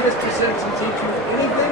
Mr. Simpson teach you anything?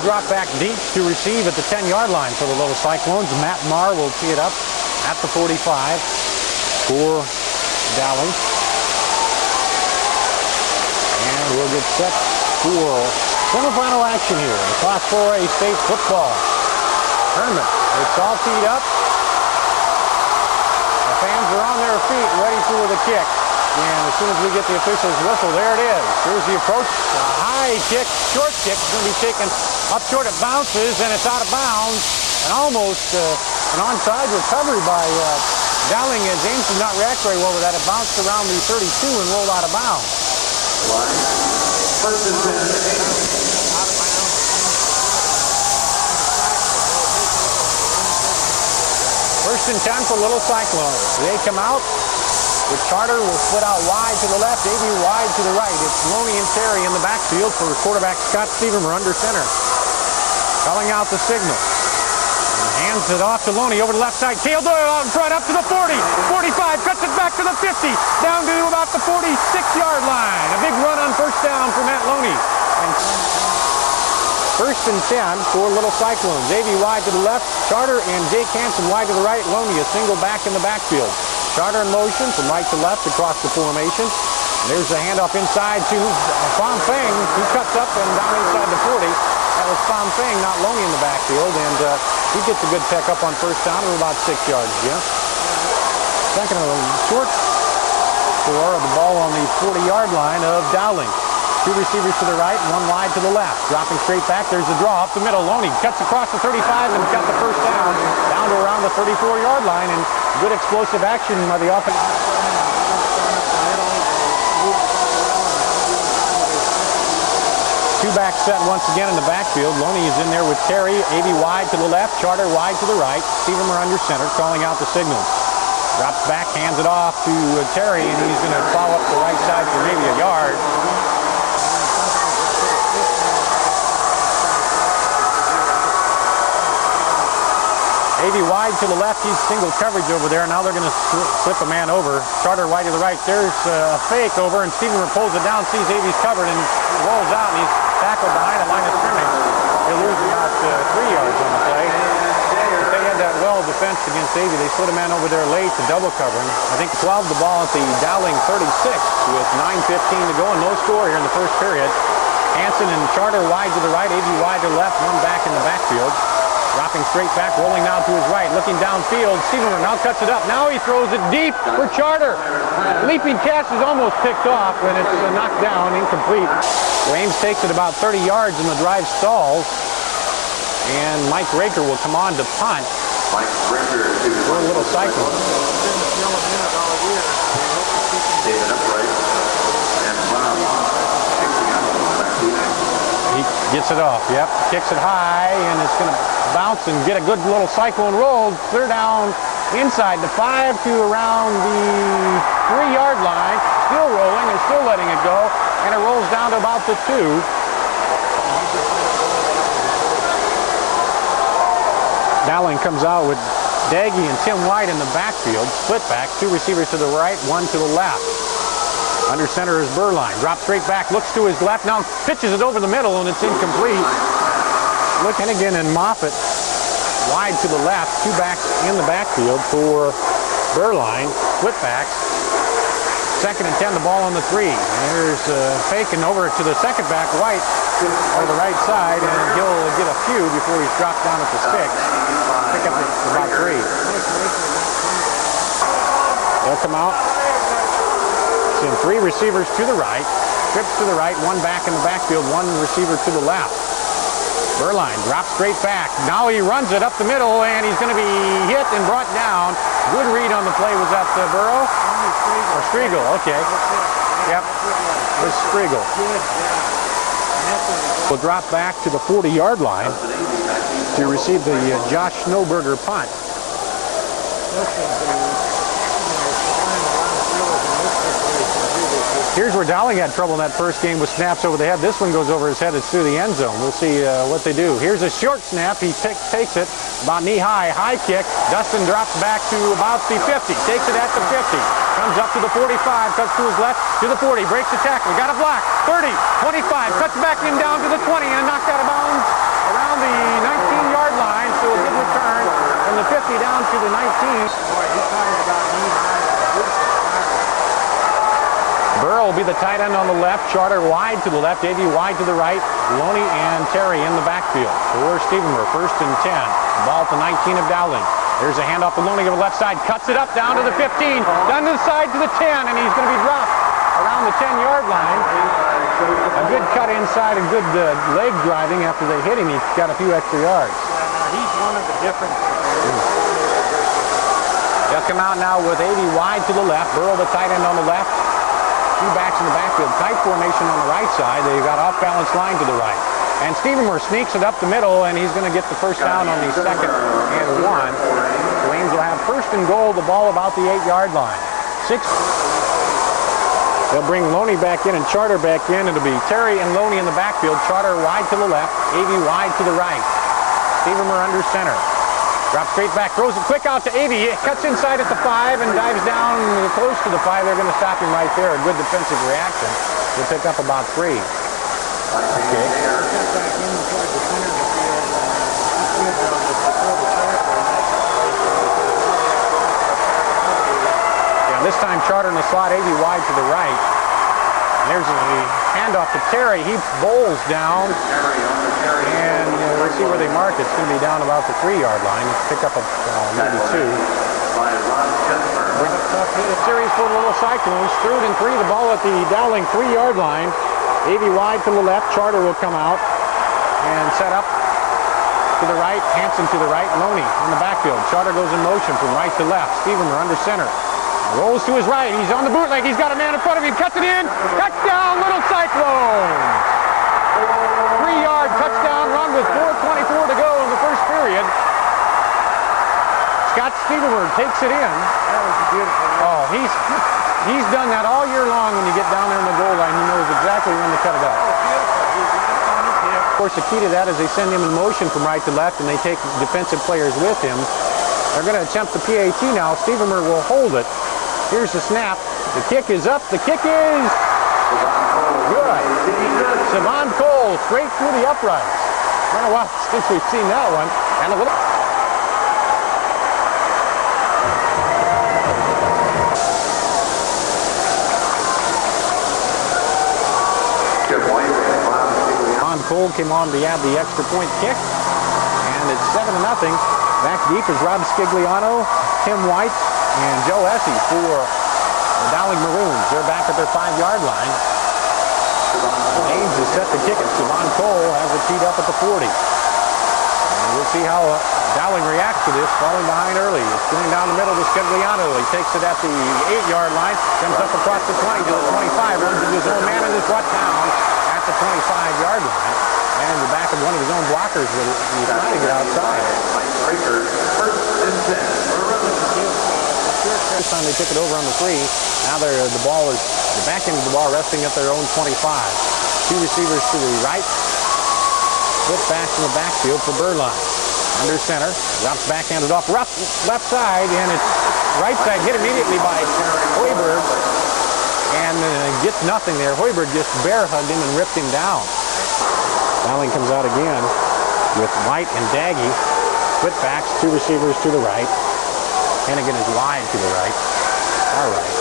Drop back deep to receive at the 10-yard line for the Little Cyclones. Matt Marr will tee it up at the 45 for Dowling. And we'll get set for semifinal action here in Class 4A state football tournament. It's all teed up. The fans are on their feet ready for the kick. And as soon as we get the official's whistle, there it is. Here's the approach. A high kick, short kick. It's going to be taken up short. It bounces, and it's out of bounds. And almost an onside recovery by Dowling, as Ames did not react very well with that. It bounced around the 32 and rolled out of bounds. First and 10. First and 10 for Little Cyclones. They come out. The Charter will split out wide to the left, A.B. wide to the right. It's Loney and Terry in the backfield for quarterback Scott Stevermer under center. Calling out the signal. And hands it off to Loney over the left side. Cale Doyle out in front, up to the 40, 45, cuts it back to the 50, down to about the 46-yard line. A big run on first down for Matt Loney. And first and 10 for Little Cyclones. A.B. wide to the left, Charter and Jake Hansen wide to the right. Loney a single back in the backfield. Charter in motion from right to left across the formation. There's the handoff inside to Pham Pheng. He cuts up and down inside the 40. That was Pham Pheng, not Loney in the backfield. And he gets a good peck up on first down of about 6 yards, Jim. Second of them short for the ball on the 40-yard line of Dowling. Two receivers to the right, one wide to the left. Dropping straight back, there's the draw up the middle. Loney cuts across the 35 and got the first down to around the 34-yard line. And good explosive action by the offense. Two back set once again in the backfield. Loney is in there with Terry. A.B. wide to the left, Charter wide to the right. Stevermer under center, calling out the signals. Drops back, hands it off to Terry, and he's going to follow up the right side for maybe a yard. A.B. wide to the left. He's single coverage over there. Now they're going to slip a man over. Charter wide to the right. There's a fake over, and Stevermer pulls it down, sees A.B.'s covered, and rolls out, and he's tackled behind a line of scrimmage. He'll lose about 3 yards on the play. But they had that well defensed against A.B. They slid a man over there late to double covering. I think 12 the ball at the Dowling 36 with 9:15 to go, and no score here in the first period. Hansen and Charter wide to the right. A.B. wide to the left. One back in the backfield. Dropping straight back, rolling now to his right, looking downfield. Stevermer now cuts it up. Now he throws it deep for Charter. Leaping catch is almost picked off, and it's knocked down, incomplete. So Ames takes it about 30 yards, and the drive stalls. And Mike Raker will come on to punt. Mike Raker for a Little Cyclone. David upright. And he gets it off, yep. Kicks it high, and it's going to bounce and get a good little cyclone roll. Clear down inside the 5 to around the 3-yard line. Still rolling and still letting it go. And it rolls down to about the 2. Dowling comes out with Daggy and Tim White in the backfield. Split back, 2 receivers to the right, 1 to the left. Under center is Burline. Drops straight back, looks to his left, now pitches it over the middle, and it's incomplete. Look, and again, and Moffitt wide to the left. 2 backs in the backfield for Burline. Split backs. 2nd and 10, the ball on the 3. And there's faking over to the second back, White, on the right side, and he'll get a few before he's dropped down at the 6. Pick up about 3. They'll come out. Send 3 receivers to the right, trips to the right, 1 back in the backfield, 1 receiver to the left. Burline drops straight back. Now he runs it up the middle, and he's going to be hit and brought down. Good read on the play. Was that Burrow? Or Striegel, okay. Yep, it was Striegel. Will drop back to the 40-yard line to receive the Josh Snowberger punt. Here's where Dowling had trouble in that first game with snaps over the head. This one goes over his head. It's through the end zone. We'll see what they do. Here's a short snap. He takes it about knee-high. High kick. Dustin drops back to about the 50. Takes it at the 50. Comes up to the 45. Cuts to his left to the 40. Breaks the tackle. Got a block. 30. 25. Cuts back in down to the 20 and knocked out of bounds around the 19-yard line. So a good return from the 50 down to the 19. Boy, he's talking about knee-high. Burrow will be the tight end on the left. Charter wide to the left. Davey wide to the right. Loney and Terry in the backfield. For Stevenmer, 1st and 10. Ball at the 19 of Dowling. There's a handoff to Loney on the left side. Cuts it up down to the 15. Down to the side to the 10. And he's going to be dropped around the 10-yard line. A good cut inside. A good leg driving after they hit him. He got a few extra yards. He's one of the differences. They'll come out now with 80 wide to the left. Burrow the tight end on the left. 2 backs in the backfield. Tight formation on the right side. They've got off-balance line to the right. And Stevenmer sneaks it up the middle, and he's going to get the first down on the 2nd and 1. So Ames will have 1st and goal, the ball about the 8-yard line. 6. They'll bring Loney back in and Charter back in. It'll be Terry and Loney in the backfield. Charter wide to the left. Avey wide to the right. Stevenmer under center. Drops straight back, throws it quick out to Avey. Cuts inside at the 5 and dives down close to the 5. They're going to stop him right there. A good defensive reaction. He'll pick up about 3. Okay. Yeah, this time Charter in the slot, Avey wide to the right. And there's a handoff to Terry. He bowls down. And we'll see where they mark it. It's going to be down about the 3-yard line. It's pick up maybe 2. A series for the Little Cyclones. 3rd and 3. The ball at the Dowling 3-yard line. Avey wide to the left. Charter will come out and set up to the right. Hanson to the right. Loney in the backfield. Charter goes in motion from right to left. Stevenmer under center. Rolls to his right. He's on the bootleg. He's got a man in front of him. Cuts it in. Touchdown, Little Cyclones. 3-yard touchdown run with 4:24 to go in the first period. Scott Stevenmer takes it in. That was a beautiful run. Oh, he's done that all year long. When you get down there in the goal line, he knows exactly when to cut it out. Oh, beautiful. He's right on his hip. Of course, the key to that is they send him in motion from right to left, and they take defensive players with him. They're going to attempt the PAT now. Stevenmer will hold it. Here's the snap. The kick is up. The kick is good. Savon Cole straight through the uprights. Been a while since we've seen that one. And a little. Savon Cole came on to add the extra point kick. And it's 7-0. Back deep is Rob Scigliano, Tim White, and Joe Essie for the Dowling Maroons. They're back at their 5-yard line. Ames has set the kick at Savon Cole, has it teed up at the 40. And we'll see how Dowling reacts to this, falling behind early. It's going down the middle to Scigliano. He takes it at the 8-yard line, comes up across the 20 to the 25, runs into his own man and is brought down at the 25-yard line. And in the back of one of his own blockers, he's trying to get outside. This time they took it over on the 3. Now the ball is the back end of the ball resting at their own 25. 2 receivers to the right. Split back in the backfield for Burline. Under center. Drops backhanded off. Rough left side, and it's right side. Hit immediately by Hoiberg. And gets nothing there. Hoiberg just bear hugged him and ripped him down. Dowling comes out again with White and Daggy. Split backs, two receivers to the right. Hennigan is wide to the right. All right.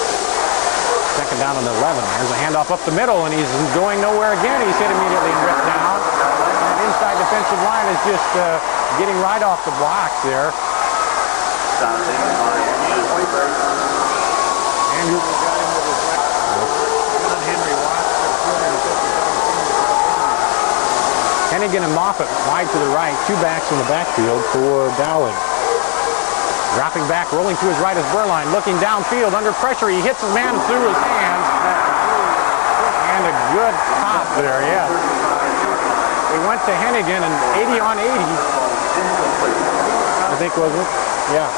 Second down on the 11. There's a handoff up the middle, and he's going nowhere again. He's hit immediately and ripped down. And inside defensive line is just getting right off the blocks there. Andrew. Hennigan and Moffitt wide to the right. Two backs in the backfield for Dowling. Dropping back, rolling to his right is Burline. Looking downfield, under pressure. He hits a man through his hands. And a good pop there, yes. He went to Hennigan and 80 on 80. I think, was it? Yeah.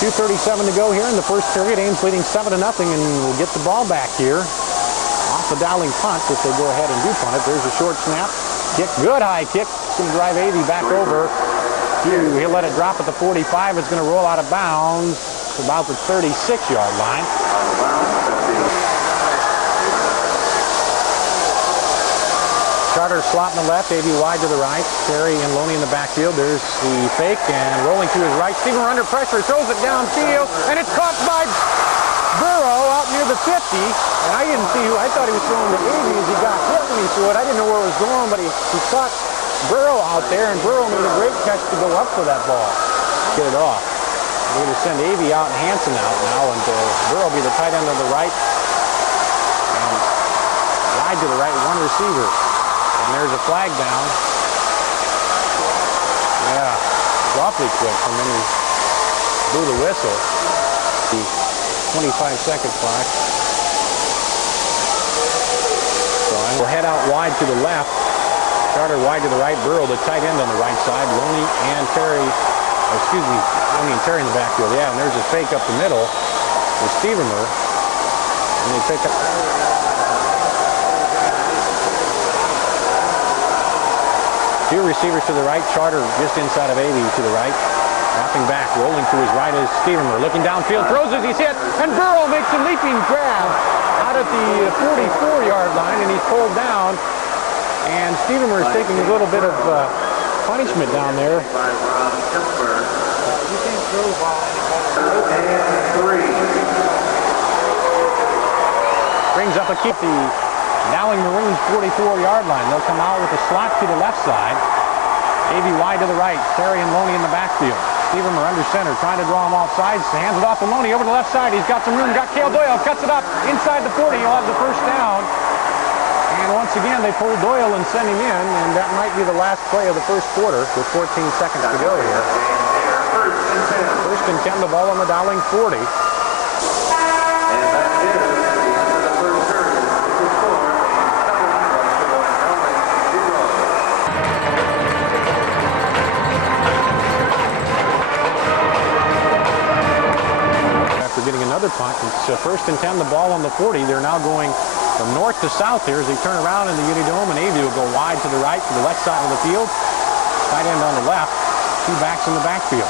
.237 to go here in the first period. Ames leading 7-0, and we'll get the ball back here. Off the Dowling punt if they go ahead and do punt it. There's a short snap. Kick, good high kick. It's going to drive Avey back over. He'll let it drop at the 45. It's going to roll out of bounds. It's about the 36-yard line. Charter slot in the left, Avey wide to the right. Terry and Loney in the backfield. There's the fake, and rolling to his right. Steven under pressure, throws it downfield, and it's caught by Burrow out near the 50. And I didn't see who, I thought he was throwing to Avey as he got hit when he threw it. I didn't know where it was going, but he caught Burrow out there, and Burrow made a great catch to go up for that ball. Get it off. We're going to send Avey out and Hanson out now, and Burrow will be the tight end on the right. And wide to the right, one receiver. And there's a flag down. Yeah, it's awfully quick from when he blew the whistle. The 25-second clock. So we'll head out wide to the left. Charter wide to the right. Burrow, the tight end on the right side. Loney and Terry, Loney and Terry in the backfield. Yeah, and there's a fake up the middle with Stevermer. And they pick up. Two receivers to the right. Charter just inside of Avey to the right. Dropping back, rolling to his right is Stevermer. Looking downfield, throws as he's hit, and Burrow makes a leaping grab out at the 44-yard line, and he's pulled down. And Stevermer is taking a little bit of punishment down there. You can't throw the ball anymore. Brings up a kick. The Dowling Maroons 44-yard line. They'll come out with a slot to the left side. Avey wide to the right. Terry and Loney in the backfield. Stevermer under center, trying to draw him off sides. Hands it off to Loney over the left side. He's got some room. Got Cale Doyle. Cuts it up inside the 40. He'll have the first down. And once again, they pull Doyle and send him in. And that might be the last play of the first quarter with 14 seconds to go here. First and 10, the ball on the Dowling 40. Getting another punt. It's first and 10, the ball on the 40. They're now going from north to south here as they turn around in the UNI Dome, and Avey will go wide to the right, to the left side of the field. Tight end on the left, two backs in the backfield.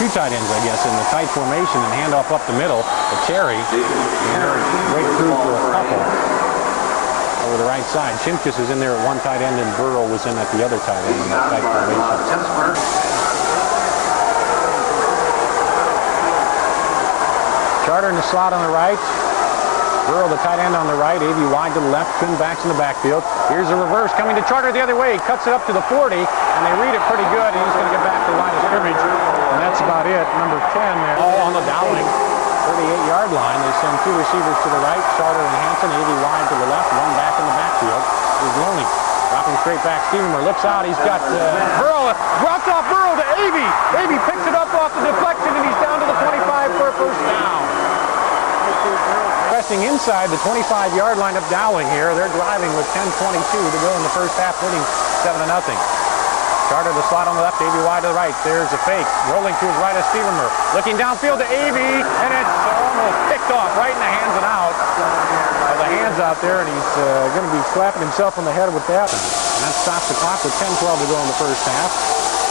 Two tight ends, I guess, in the tight formation, and handoff up the middle to Terry. And break through for a couple over the right side. Shimkus is in there at one tight end, and Burrow was in at the other tight end in that tight formation. Charter in the slot on the right. Burrow, the tight end on the right. Avey wide to the left. Twin backs in the backfield. Here's a reverse coming to Charter the other way. He cuts it up to the 40, and they read it pretty good. He's going to get back to the line of scrimmage, and that's about it. Number 10 there. All on the Dowling 38-yard line. They send two receivers to the right. Charter and Hanson. Avey wide to the left. One back in the backfield. Here's Loney. Dropping straight back. Stevermer looks out. He's got Burrow. Dropped off Burrow to Avey. Avey picks it up off the deflection, and he's down to the 25 for a first down. Pressing inside the 25-yard line of Dowling here. They're driving with 10:22 to go in the first half, leading 7-0. Charter the slot on the left, Avey wide to the right. There's a fake. Rolling to his right is Stevermer. Looking downfield to Avey, and it's almost picked off right in the hands and out of the hands out there, and he's going to be slapping himself on the head with that. And that stops the clock with 10-12 to go in the first half.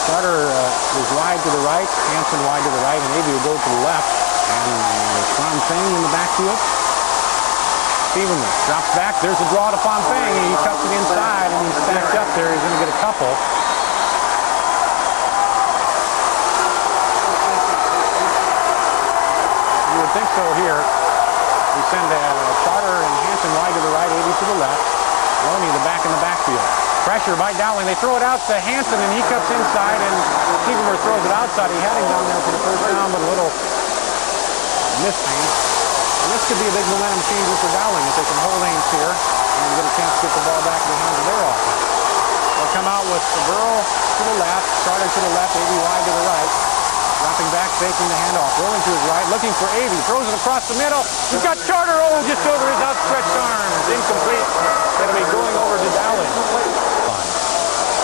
Carter is wide to the right, Hanson wide to the right, and Avey will go to the left. And Fontaine in the backfield. Stevenson drops back. There's a draw to Fontaine. He cuts it inside, and he's stacked up there. He's going to get a couple. You would think so here. We send Carter and Hanson wide to the right, Avey to the left. Loney the back in the backfield. Pressure by Dowling. They throw it out to Hanson, and he cuts inside, and Stevenson throws it outside. He had him down there for the first down, but a little misthing. And this could be a big momentum changer for Dowling if they can hold Ames here and get a chance to get the ball back in the hands of their offense. They'll come out with Burrow to the left, Carter to the left, Avey wide to the right. Dropping back, faking the handoff, rolling to his right, looking for Avey, throws it across the middle. He's got Charter, just over his outstretched arms. Incomplete. Going to be going over to Dowling.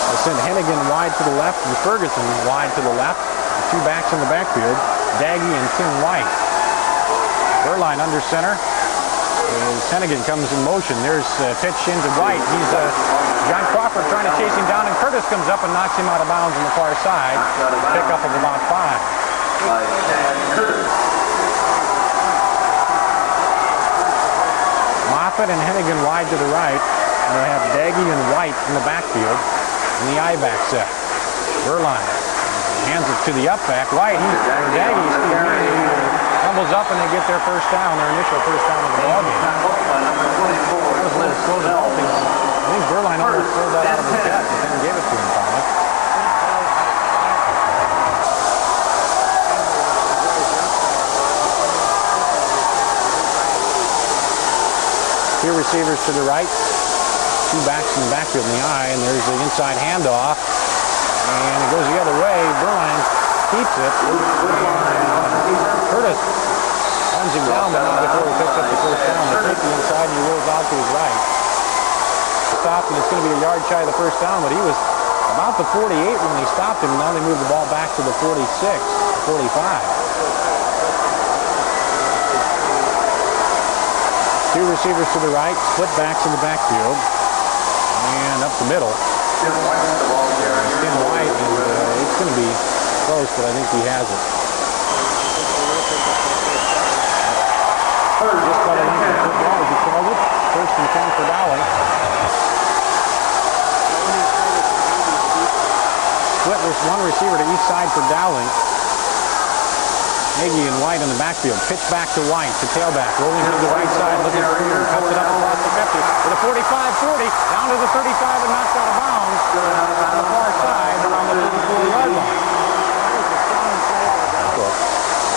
They send Hennigan wide to the left and Ferguson wide to the left. The two backs in the backfield, Daggy and Tim White. Burline under center. As Hennigan comes in motion, there's a pitch into White. He's John Crawford trying to chase him down, and Curtis comes up and knocks him out of bounds on the far side. Pick up of about 5. Moffitt and Hennigan wide to the right. And they have Daggy and White in the backfield in the I-back set. Burline hands it to the up-back. White, Daggy tumbles up, and they get their first down, their initial first down of the ballgame. That was a little slow developing. I think Burline almost pulled that out of his gut, but then gave it to him finally. Two receivers to the right, two backs in the backfield in the I, and there's the inside handoff, and it goes the other way. Burline keeps it. Curtis runs him down, but not before he picks up the first down. They take the inside, and he rolls out to his right. Stopped, and it's going to be a yard shy of the first down, but he was about the 48 when they stopped him. Now they move the ball back to the 46, 45. Two receivers to the right, split backs in the backfield, and up the middle. Tim White, and it's going to be close, but I think he has it. Just by the length of the football as he called it. First and 10 for Dowling. Split with one receiver to each side for Dowling. Nagy and White in the backfield. Pitch back to White, to tailback. Rolling to the right side, looking for him. Cuts it up across the 50. With a 45-40, down to the 35 and knocked out of bounds. On the far side, on the 34-yard line.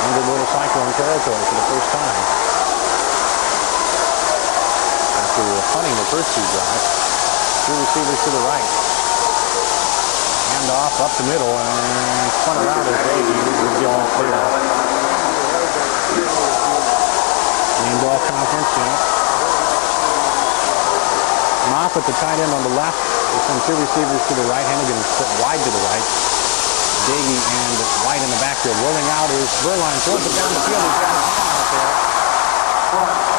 Into little Cyclone territory for the first time. After punting the first two drives. Two receivers to the right. Hand off up the middle and spun around as Davey was going clear. Main ball conference, Moffitt, the tight end on the left. They send two receivers to the right. Hennigan split wide to the right. Davey and White in the backfield. Rolling out is Burline. Throws it down the field. He's got his hand out there.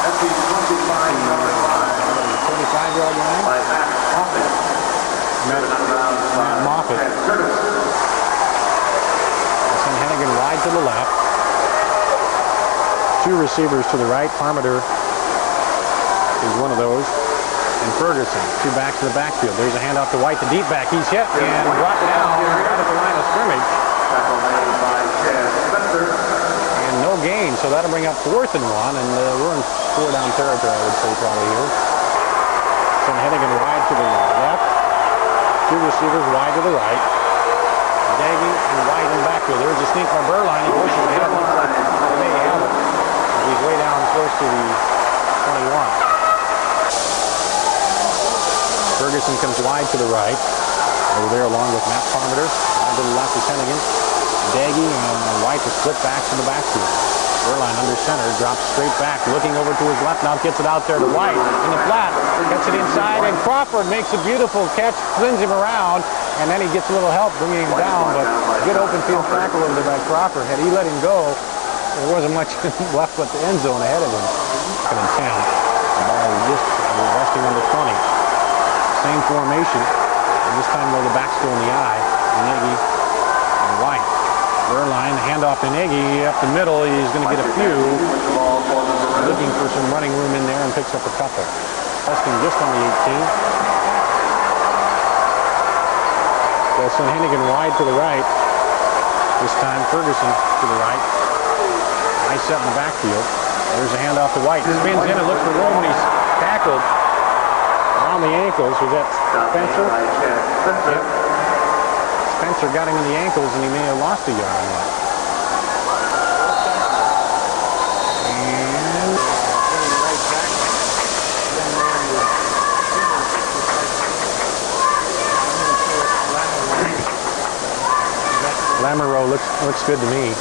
At the 25-yard line. Matt Moffitt. Send Hennigan wide to the left. Two receivers to the right. Parmenter is one of those. And Ferguson, two backs in the backfield. There's a handoff to White, the deep back. He's hit and brought down right at the line of scrimmage. And no gain, so that'll bring up 4th and 1, and we're in 4-down territory, I would say, probably here. Send Hennigan wide to the left. Two receivers wide to the right. Daggy and White in the backfield. There's a sneak by Burline. He pushes it. They may have it. He's way down close to the 21. Ferguson comes wide to the right. Over there along with Matt Parmenter. Wide to the left is Hennigan. Daggy and White to split backs in the backfield. Burline under center, drops straight back, looking over to his left, now gets it out there to White in the flat, gets it inside, and Crawford makes a beautiful catch, spins him around, and then he gets a little help bringing him down, but good open field tackle over there by Crawford. Had he let him go, there wasn't much left but the end zone ahead of him. Ball just resting on the 20. Same formation. And this time, though, the back's still in the eye. Nagy and White. Berline, handoff to Nagy up the middle. He's going to get a few. Looking for some running room in there and picks up a couple. Testing just on the 18. Wilson, Hennigan wide to the right. This time Ferguson to the right. Nice set in the backfield. There's a handoff to White. Spins in and looks for room when he's tackled around the ankles. Was that Spencer? Yep. Spencer got him in the ankles and he may have lost a yard on that. Lamoureux looks good to me.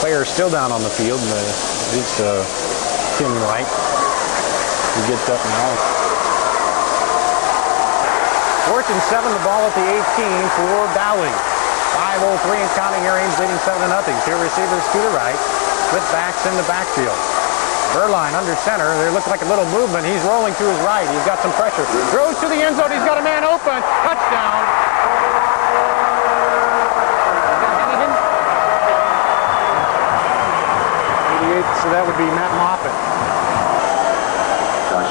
Player still down on the field. It's Tim White. He gets up now. 4th and 7, the ball at the 18 for Dowling. 5:03 and counting here. Ames leading 7-0. Two receivers to the right. Split backs in the backfield. Berline under center. There looks like a little movement. He's rolling to his right. He's got some pressure. Throws to the end zone. He's got a man open. Touchdown. So that would be Matt Moffitt.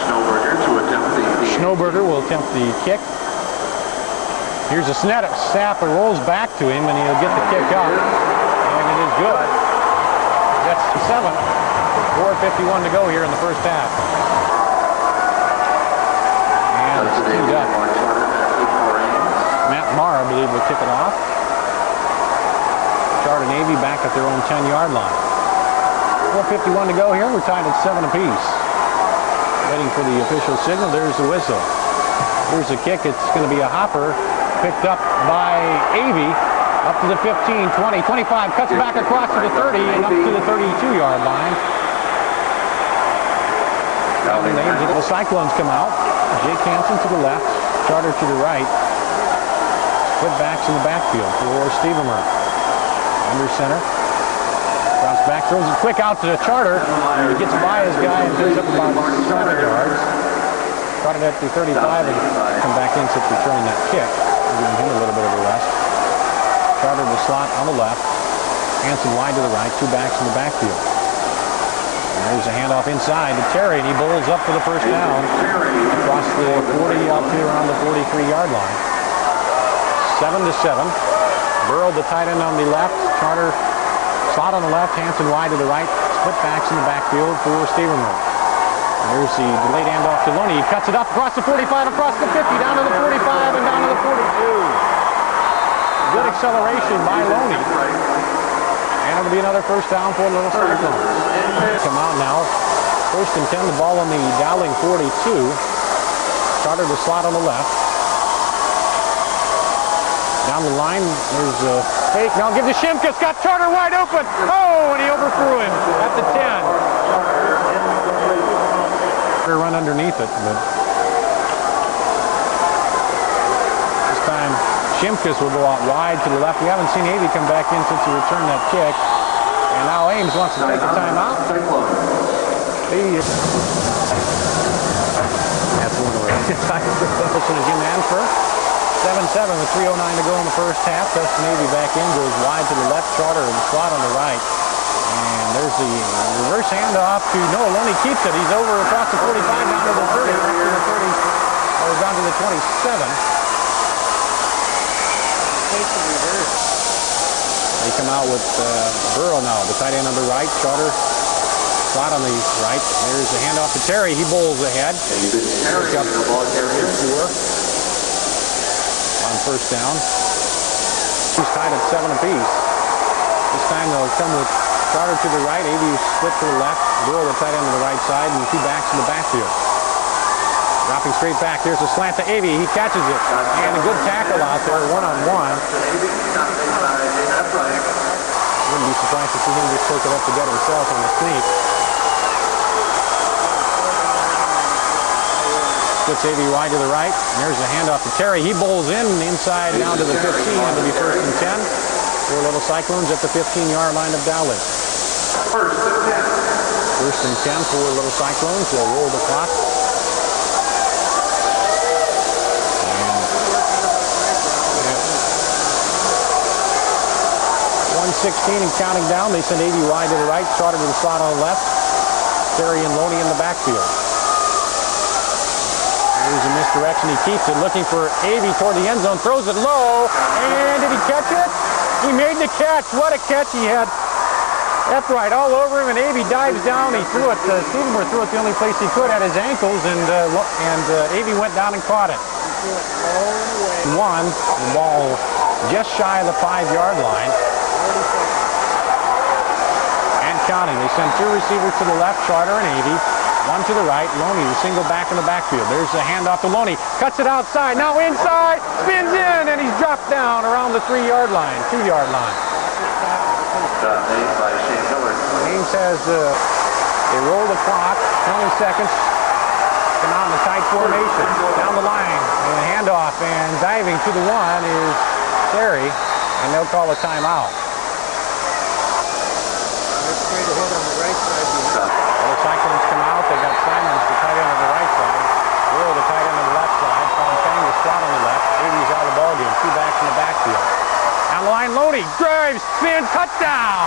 Schnoberger to attempt the... Schnoberger will attempt the kick. Here's a snap. It rolls back to him, and he'll get the kick up. And it is good. That's 7. 4:51 to go here in the first half. And it's teamed up. Matt Marr, I believe, will kick it off. Charter Navy back at their own 10-yard line. 4:51 to go here. We're tied at 7 apiece. Waiting for the official signal. There's the whistle. Here's the kick. It's going to be a hopper. Picked up by Avey. Up to the 15, 20, 25. Cuts back across to the 30 and up to the 32-yard line. The Cyclones come out. Jake Hansen to the left. Charter to the right. Split backs in the backfield for Stevermer. Under center. Drops back, throws it quick out to Charter. He gets by his guy and picks up about 7 yards. Charter at the 35 and come back in since returning that kick. Giving him a little bit of a rest. Charter the slot on the left. Hansen wide to the right. Two backs in the backfield. And there's a handoff inside to Terry, and he bowls up for the first down. Across the 40 up to around the 43-yard line. 7-7. Burrow, the tight end on the left. Charter slot on the left, Hansen wide to the right, split backs in the backfield for Steverman. There's the delayed handoff to Loney. He cuts it up across the 45, across the 50, down to the 45, and down to the 42. Good acceleration by Loney. And it'll be another first down for Little Cyclones. Come out now. 1st and 10, the ball on the Dowling 42. Charter the slot on the left. Down the line, there's a fake. Now give to Shimkus. Got Charter wide open. Oh, and he overthrew him at the 10. They're run underneath it, but this time Shimkus will go out wide to the left. We haven't seen Avey come back in since he returned that kick. And now Ames wants to take a timeout. That's one of the Wilson is in man first. 7-7 with 3:09 to go in the first half. Dustin Navy back in, goes wide to the left, Charter in the slot on the right. And there's the reverse handoff to Noah Loney, keeps it. He's over across the 45 down to the 30, up to the 30, or down to the 27. They come out with Burrow now, the tight end on the right, Charter slot on the right. There's the handoff to Terry. He bowls ahead. Pick up the ball carrier. On first down. He's tied at 7 apiece. This time they'll come with Charter to the right, Avey split to the left, Burrow the tight end to the right side, and two backs in the backfield. Dropping straight back, there's a slant to Avey, he catches it, and a good tackle out there, one-on-one. Wouldn't be surprised to see him just take it up to get himself on the sneak. Puts Avey wide to the right. And there's a handoff to Terry. He bowls in inside down to the 15. It'll be 1st and 10. for Little Cyclones at the 15-yard line of Dowling. First and 10. First and 10 for Little Cyclones. They'll roll the clock. And 1:16 and counting down. They send Avey wide to the right, Charter to the slot on the left. Terry and Loney in the backfield. Here's a misdirection. He keeps it, looking for Avey toward the end zone. Throws it low. And did he catch it? He made the catch. What a catch he had. Upright all over him, and Avey dives down. He threw it. Stephenmore threw it the only place he could at his ankles, and Avey went down and caught it. One, the ball just shy of the 5-yard line. And counting. They send two receivers to the left, Charter and Avey. One to the right, Loney, the single back in the backfield. There's the handoff to Loney. Cuts it outside, now inside, spins in, and he's dropped down around the 3-yard line, 2-yard line. Ames has, they roll the clock, 20 seconds. Come out in the tight formation, down the line, and a handoff, and diving to the one is Terry, and they'll call a timeout. The Cyclones come out. They got Simons, the tight end on the right side. Will, the tight end on the left side. Fontaine, the slot on the left. Avey's out of the ballgame. Two backs in the backfield. Down the line, Loney drives, spins, touchdown.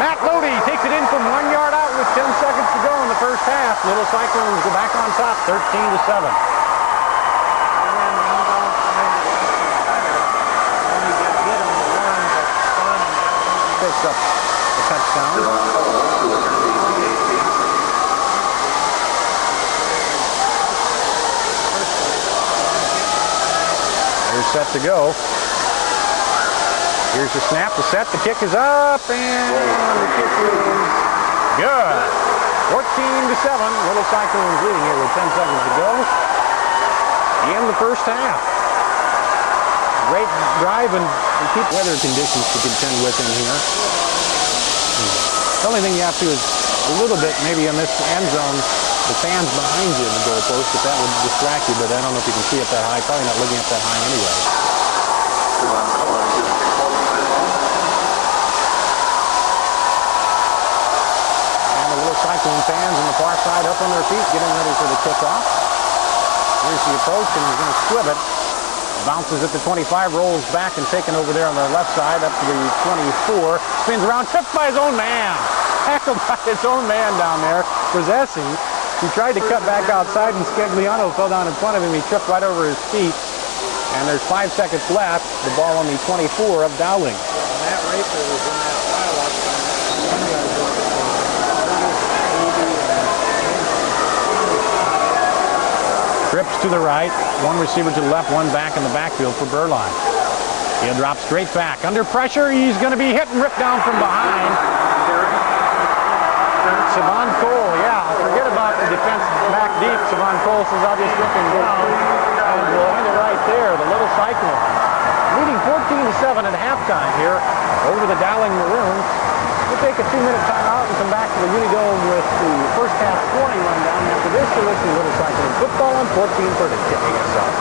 Matt Loney takes it in from 1 yard out with 10 seconds to go in the first half. Little Cyclones go back on top, 13-7. Picks up the touchdown. They're set to go. Here's the snap, the set, the kick is up, and the kick is good. 14-7, Little Cyclones leading here with 10 seconds to go in the first half. Great drive, and keep weather conditions to contend with in here. The only thing you have to is a little bit, maybe on this end zone, the fans behind you in the goalpost, but that would distract you, but I don't know if you can see it that high. Probably not looking up that high anyway. And the Little Cyclone fans on the far side up on their feet, getting ready for the kickoff. Here's the approach, and he's going to squib it. Bounces at the 25, rolls back and taken over there on the left side up to the 24. Spins around, tripped by his own man. Tackled by his own man down there. Brzezzi. He tried to cut back outside, and Scagliano fell down in front of him. He tripped right over his feet. And there's 5 seconds left. The ball on the 24 of Dowling. Matt Raper was in that Trips to the right, one receiver to the left, one back in the backfield for Berline. He'll drop straight back. Under pressure, he's going to be hit and ripped down from behind. Savon Cole, yeah, forget about the defense back deep. Savon Cole says, I'll just rip him down. And we'll end it right there, the Little Cyclone. Leading 14-7 at halftime here over the Dowling Maroons. We'll take a 2-minute timeout and come back to the UNI Dome with the first half scoring rundown. After this, you're listening to Little Cyclone football on 1430 KSL.